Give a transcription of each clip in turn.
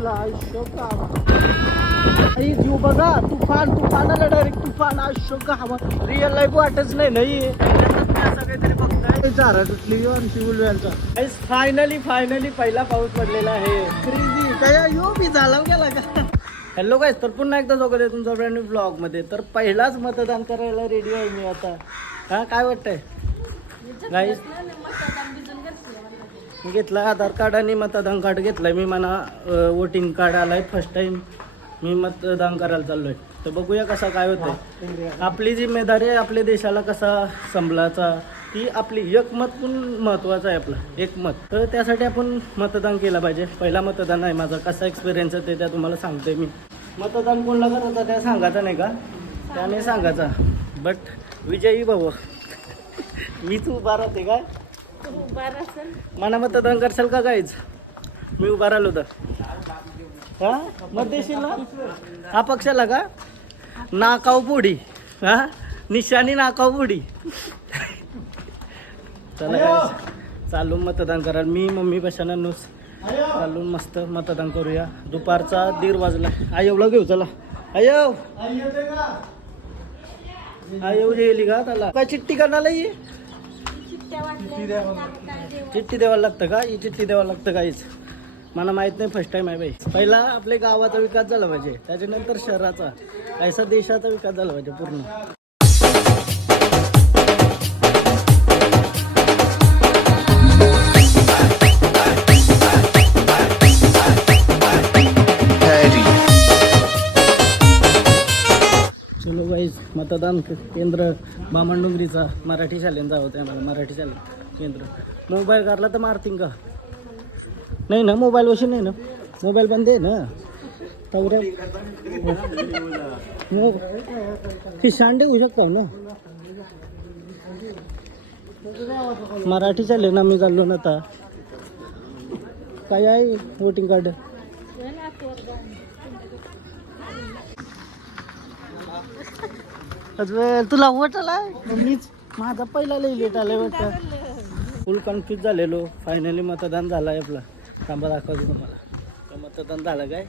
तुला आयुष्य गावा आई जीव बघा तुफान तुफान आलं डायरेक्ट तुफान आयुष्य गावा रिअल लाईफ वाटच नाही नाही. फायनली फायनली पहिला पाऊस पडलेला आहे. क्रेझी काय यो मी झाला गेला का? हॅलो गाईज तर पुन्हा एकदा स्वागत आहे तुमचा ब्रँड ब्लॉगमध्ये तर पहिलाच मतदान करायला रेडी आहे मी आता. हा काय वाटतंय? गाईज मी घेतलं आधार कार्ड आणि मतदान कार्ड घेतलं मी मला वोटिंग कार्ड आलाय फर्स्ट टाइम मी मतदान करायला चाललोय. तर बघूया कसा काय होतंय. आपली जिम्मेदारी आहे आपल्या देशाला कसा संभलाचा ती आपली एकमत पण महत्वाचं आहे आपलं. एकमत तर त्यासाठी आपण मतदान केलं पाहिजे. पहिला मतदान आहे माझा. कसा एक्सपिरियन्स आहे ते त्या तुम्हाला सांगते मी. मतदान कोणला करायचं त्या सांगायचं नाही का? त्याने सांगायचा. बट विजयी भाऊ. मीच उभा राहते काय मला मतदान करशाल का काहीच मी उभा राहिलो तर. हा? मत देशील ना? हा पक्षाला का? नाकाव पोडी हा? निशाणी नाकाव पोडी चला guys, चालू मतदान कराल. मी मम्मी बशाना नुस चालून मस्त मतदान करूया. दुपारचा दीड वाजला. आयवला घेऊ चला. आयव आयव गेली का? त्याला काय चिठ्ठी करण्याला ये चिठ्ठी द्यावं लागतं. का? ही चिठ्ठी द्यावं लागतं काहीच मला माहीत नाही फर्स्ट टाइम आहे बाई. पहिला आपल्या गावाचा विकास झाला पाहिजे. त्याच्यानंतर शहराचा. ऐसा देशाचा विकास झाला पाहिजे पूर्ण. चलो वाईज मतदान केंद्र बामणडुंगरीचा मराठी शालेन जावं आहे मला मराठी शालेन केंद्र. मोबाईल काढला तर मारतीन का? नाही ना मोबाईल वशी नाही ना. मोबाईल बंद आहे ना. तवऱ्या मो ती शांडे होऊ शकता ना. मराठी चालेल ना मी चाललो ना आता. काय आहे वोटिंग कार्ड तुला वोट आलाय मीच माझा पहिला लई लेट आलाय वाटतं. फुल कन्फ्यूज झालेलो. फायनली मतदान झालंय आपलं. थांबा दाखवतो तुम्हाला. तर मतदान झालं काय?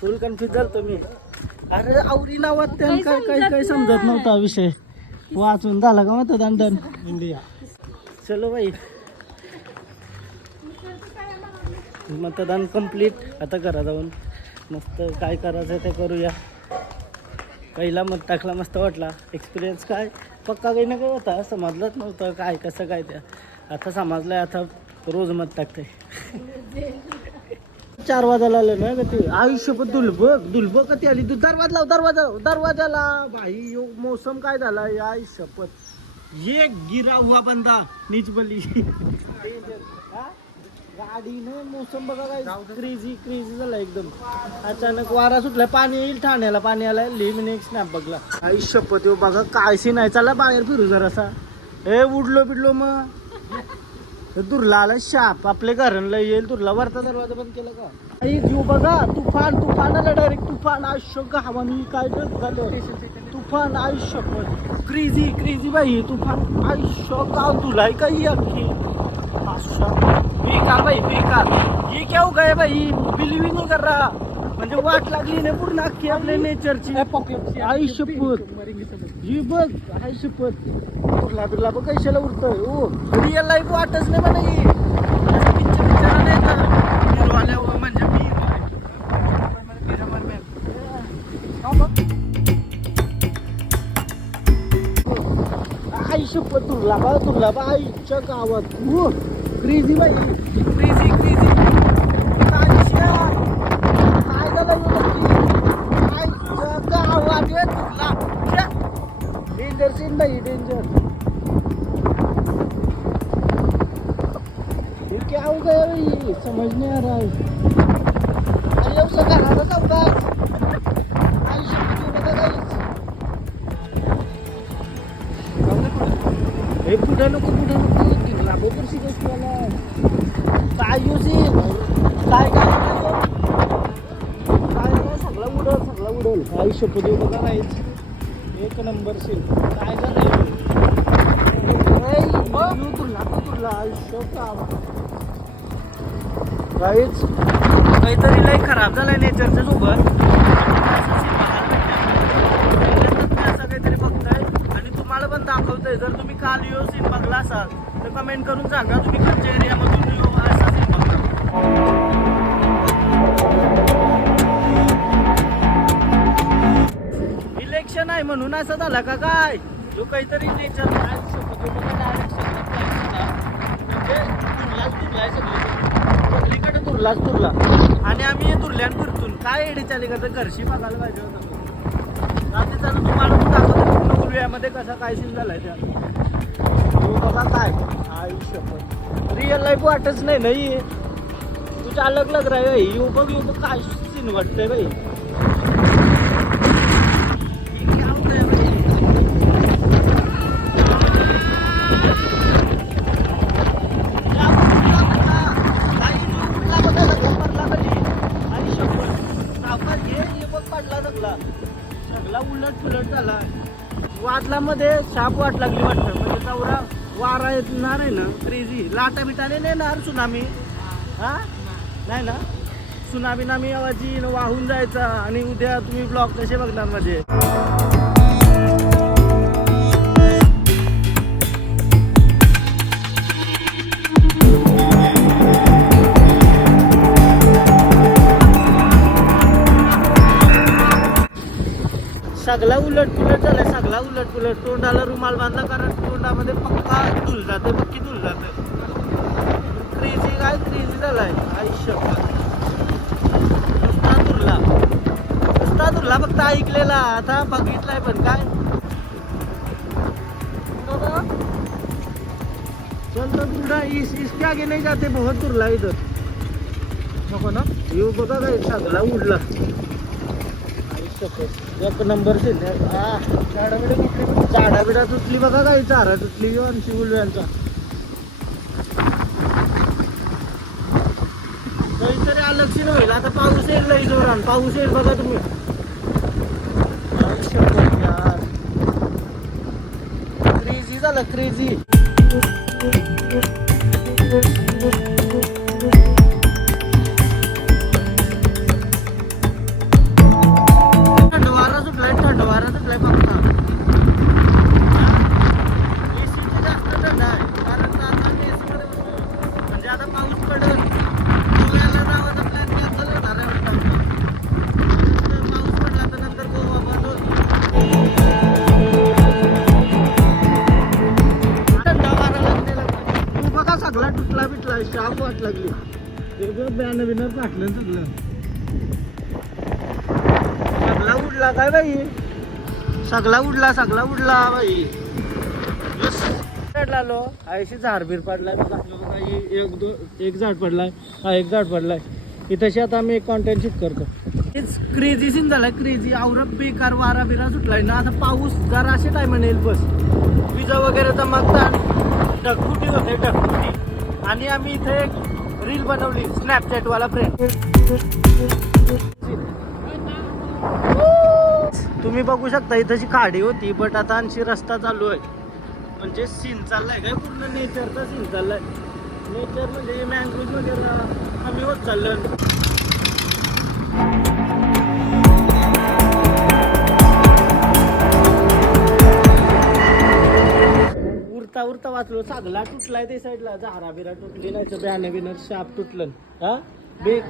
फुल कन्फ्यूज झालतो मी. अरे आवडी नावात त्या काय काय काय समजत नव्हता विषय. वाचून झाला का मतदान डन? इंडिया. चलो बाई. मतदान कंप्लीट आता करा जाऊन मस्त काय करायचं ते करूया. पहिला मत टाकला मस्त वाटला. एक्सपिरियन्स काय? पक्का काही ना काही होता. समजलंच नव्हतं काय कसं काय त्या आता समजलंय आता रोज मत टाकते चार वाजायला आलं ना का ते? आयुष्य पण दुलबग दुलबग कधी आली? तू दरवाजा लाव दरवाजा दरवाजाला. भाई यो मौसम काय झाला? या शपथ ये गिरा हुआ बंदा नीच बली. गाडीने मोसम बघा काय क्रेझी क्रेझी झाला एकदम. अचानक वारा सुटला पाणी येईल ठाण्याला पाणी आलाय लिहिणे एक स्नॅप बघला. आई शपथ येऊ बघा काय सीन आहे. चला बाहेर फिरू जरासा. ए उडलो बिडलो मग दुर्ला आला शाप. आपल्या घरांना येईल दुर्ला वरचा दरवाजा बंद केला का? आई जीव बघा. तुफान तुफान आलं डायरेक्ट तुफान आयुष्य गावा. मी काय झालं? तुफान आयुष्य. क्रेझी क्रेझी बाई तुफान. आयुष्य गाव तुलाय काही अख्खी अच्छा बेकार भाई बेकार ये क्या हो गया भाई बिलीव ही नहीं कर रहा. म्हणजे वाट लागली ना पूर्ण अख्खी आपल्या नेचरची आयुष्य पत ही बघ आयुष्य पत उरला बिरला बघ कशाला उरतोय ओ रिअल लाईफ वाटच नाही म्हणा ही. पिक्चर पिक्चर नाही का हिरो म्हणजे मी. आयुष्य पत तुरला बा तुरला बा आईच्या गावात. हो. क्रेझी बाई. क्रेझी क्रेझी काय झालं डेंजर सीन बाई डेंजर ये क्या हो गया भाई समझ नहीं आ रहा है शपथ येऊ बघा नाहीच एक नंबर सीन काय झालं तुला तुला आयुष्य काहीच काहीतरी लय खराब झालाय नेचरच्या सोबत. असं काहीतरी बघताय आणि तुम्हाला पण दाखवतोय जर तुम्ही काल यो सीन बघला असाल तर कमेंट करून सांगा तुम्ही कोणत्या एरियामधून यो असा सीन बघता? पैसे नाही म्हणून असं झालं का काय? जो काहीतरी नेचर तुरलाच तुरला आणि आम्ही तुरल्यान फिरतून. काय एडी चाली करतो? घरशी बघायला पाहिजे होतं. रात्री चालू तुम्हाला पण दाखवतो पूर्ण कसा काय सीन झालाय त्या. हो बघा काय? आयुष्य. रिअल लाईफ वाटच नाही नाही. तुझ्या अलग लग राही येऊ बघ येऊ बघ काय सीन वाटतंय बाई? मध्ये शाप वाट लागली वाटतं म्हणजे चौरा वारा येणार आहे ना क्रेझी लाटा बिटाने नेणार सुनामी हा नाही ना सुनामी नामी आवाजी वाहून जायचा आणि उद्या तुम्ही ब्लॉग कसे बघणार म्हणजे सगळा उलट पुलट झालाय सगळा उलट पुलट. तोंडाला रुमाल बांधला कारण तोंडामध्ये पक्का धुल जाते पक्की धुल जाते. क्रेझी काय क्रेझी झालाय? आयुष्य नुसता दुरला नुसता दुरला फक्त ऐकलेला. आता बघितलाय पण काय. बाबा, चल तो दुर्गा इस इसके आगे नहीं जाते बहुत दुरला इधर नको ना? येऊ बघा काय सगळा उडला. एक नंबर झाडा बिडा तुटली बघा काही चारा तुटली आणशी गुलव्यांचा काहीतरी अलक्षीण होईल. आता पाऊस येईल लई जोरान. पाऊस येईल बघा तुम्ही. क्रेझी झालं क्रेझी बॅनर बिनर टाकलं सगळं. सगळा उडला काय बाई? सगळा उडला सगळा उडला बाई. आलो आयशी झाड बीर पडलाय मी दाखवलं बघा, हे एक दो एक झाड पडलाय हा एक झाड पडलाय. इथंशी आता आम्ही एक कॉन्टेंट शिफ्ट करतो. हेच क्रेझी सीन झालाय क्रेझी आवरत बेकार वारा बिरा सुटलाय. ना आता पाऊस जरा असे टायमाने येईल बस. विजा वगैरे चमकतात ढगफुटी होते ढगफुटी. आणि आम्ही इथे एक रील बनवली स्नॅपचॅट वाला फ्रेंड तुम्ही बघू शकता इथंची खाडी होती बट आता आणखी रस्ता चालू आहे. म्हणजे सीन चाललाय काय? पूर्ण नेचरचा सीन चाललाय. नेचर म्हणजे मँग्रोज वगैरे कमी होत चाललं उरता उरता वाचलो. सागला तुटलाय ते साईडला. झारा बिरा तुटली नाही तर बॅन बिनर शाप तुटलं. हा? बे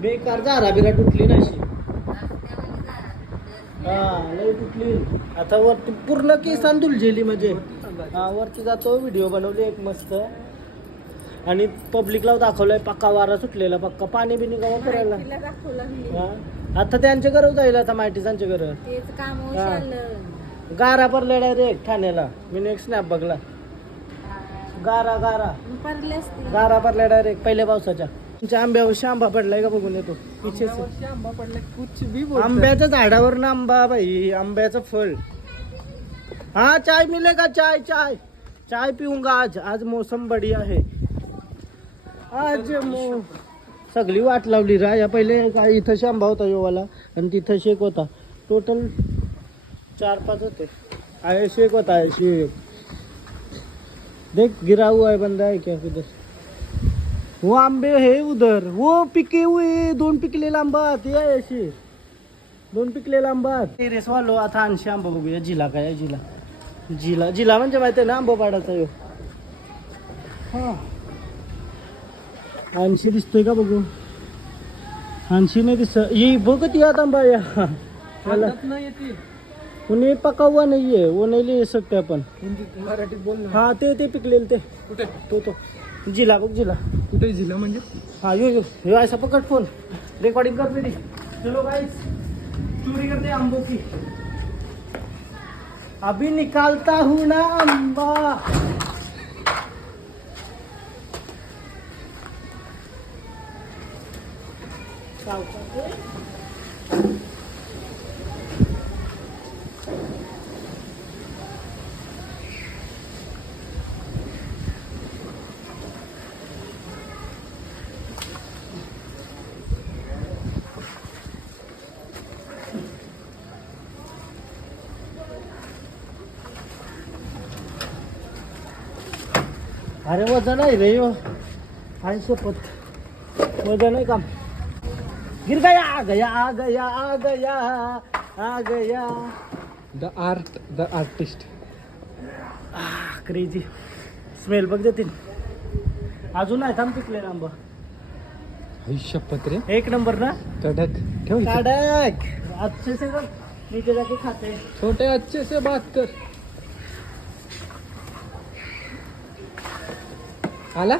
बेकार झारा बिरा तुटली नाही. हा लय तुटली. आता वरती पूर्ण केसान धुलजेली म्हणजे. हा वरती जातो व्हिडिओ बनवली एक मस्त. आणि पब्लिकला दाखवलंय पक्का वारा सुटलेला पक्का पाणी बिनी गावा करायला. हा? आता त्यांच्या घरावर जाईल आता माहितीसांच्या घर गारा पडल्या डायरेक्ट ठाण्याला. मी एक स्नॅप बघला. गारा गारा. असते गारा पडल्या डायरेक्ट पहिल्या पावसाच्या. तुमच्या आंब्यावर शांबा पडलाय का बघून येतो. पिछे से. कुछ भी आंब्याच्या झाडावर ना आंबा बाई आंब्याचं फळ. हा चाय मिलेगा चाय चाय. चाय पिऊंगा आज. आज मौसम बढ़िया है आज मो सगळी वाट लावली रा. या पहिले काय इथं शांबा होता योवाला आणि तिथं शेक होता. टोटल चार पाच होते. आहे शेक होता आहे शेक. देख गिरा हुआ है बंदा है क्या उधर वो आंबे हे उधर वो पिके हुए दोन पिकलेले आंबा ते आहे अशी. दोन पिकलेले आंबा टेरेस वालो आता ऐंशी आंबा बघूया जिला काय आहे जिला. जिला जिला म्हणजे माहिती आहे ना आंबा पाडाचा यो. हा. ऐंशी दिसतोय का बघू? ऐंशी नाही दिसत. ये बघ ती आता आंबा या. मला उन्हें हुआ नहीं है वो नहीं ले सकते अपन। मराठीत बोल ना। हाँ ते ते पिकलेले ते। कुठे? तो तो। जिला बघ जिला। कुठे जिल्हा म्हणजे? हाँ यो यो यो ऐसा पकड़ फोन. रिकॉर्डिंग कर मेरी. चलो गाइस चोरी करते अम्बों की अभी निकालता हूँ ना अम्बा अरे वजन आहे रे आहे शपथ वजन आहे काम. गिर गया आ गया आ गया आ गया आ गया. The art the artist crazy smell बघ देतील अजून आहे थांब पिकले आंबा शपथ रे. एक नंबर ना? कडक ठेव. काढक अच्छे से नीचे जाके खाते. छोटे अच्छे से बात कर. आला?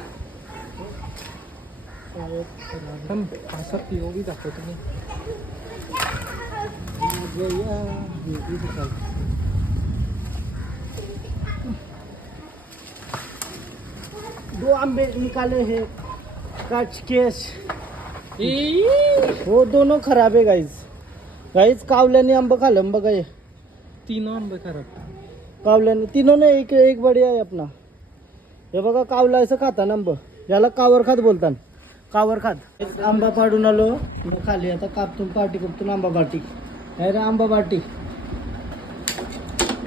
असा पीओवी दाखवतो मी. दो आंबे निकाले हैं. कच केस. हो दोनों खराब आहे गाईज गाईज कावल्याने आंबं खाल्लं बघा हे. तीन आंबे खराब. कावल्याने तिनं नाही एक एक बडी आहे आपला. हे बघा कावला असं खाताना आंब. याला कावर खात बोलतात. कावर खात. आंबा पाडून आलो. मग खाली आता कापतून पार्टी करतून आंबा बाटी अरे आंबा बाटी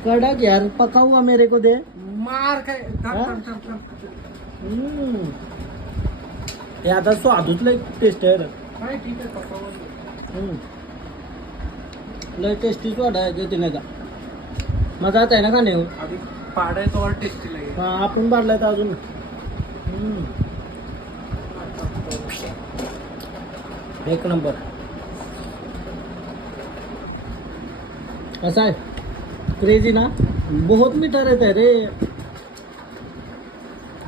कडक यार पकाऊ मेरे को दे मार काय? हा? हे आता स्वादूच लय टेस्ट आहे रे. ठीक आहे. लय टेस्टी स्वाद आहे ते नाही का? मजा आता आहे ना खाणे आधी पाडायचं और टेस्टी हा आपण बांधलाय तर अजून. हम्म. एक नंबर. ऐसा है क्रेजी ना? बहुत मीठा रहता है रे.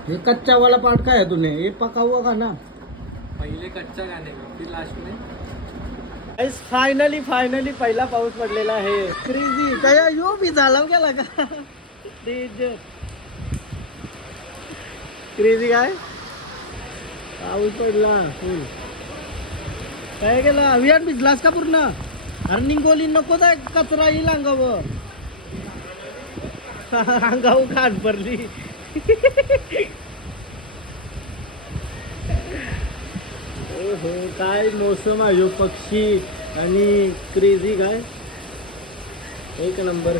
ये कच्चा वाला पार्ट का है तूने. ये पका हुआ का ना पहिले कच्चा गाणे फिर लास्ट में फायनली फायनली पहिला पाऊस पडलेला आहे. क्रेजी काय यो बी झाला गेला का? क्रेजी काय पाऊस पडला. फुल काय गेला विराट भिजलास का पूर्ण? अरे निंगोली नको जाय कचरा येईल अंगावर अंगावर खाट भरली. ओहो काय मोसम आहे पक्षी आणि क्रेझी काय एक नंबर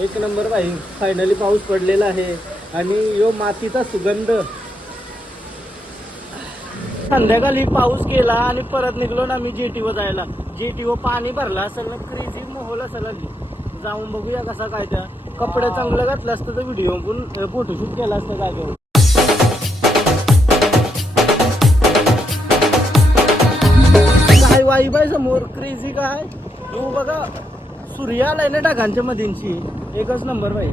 एक नंबर भाई फायनली पाऊस पडलेला आहे. आणि यो मातीचा सुगंध. संध्याकाळी पाऊस गेला आणि परत निघलो ना मी जेटीवर जायला. जेटीवर पाणी भरला असेल ना क्रेझी मोहोल असेल जाऊन बघूया कसा काय त्या. कपडे चांगलं घातलं असतं तर व्हिडिओ पण फोटोशूट केला असतं काय ते. समोर क्रेझी काय? तू बघा सूर्य आलाय ना ढगांच्या मधींची एकच नंबर भाई.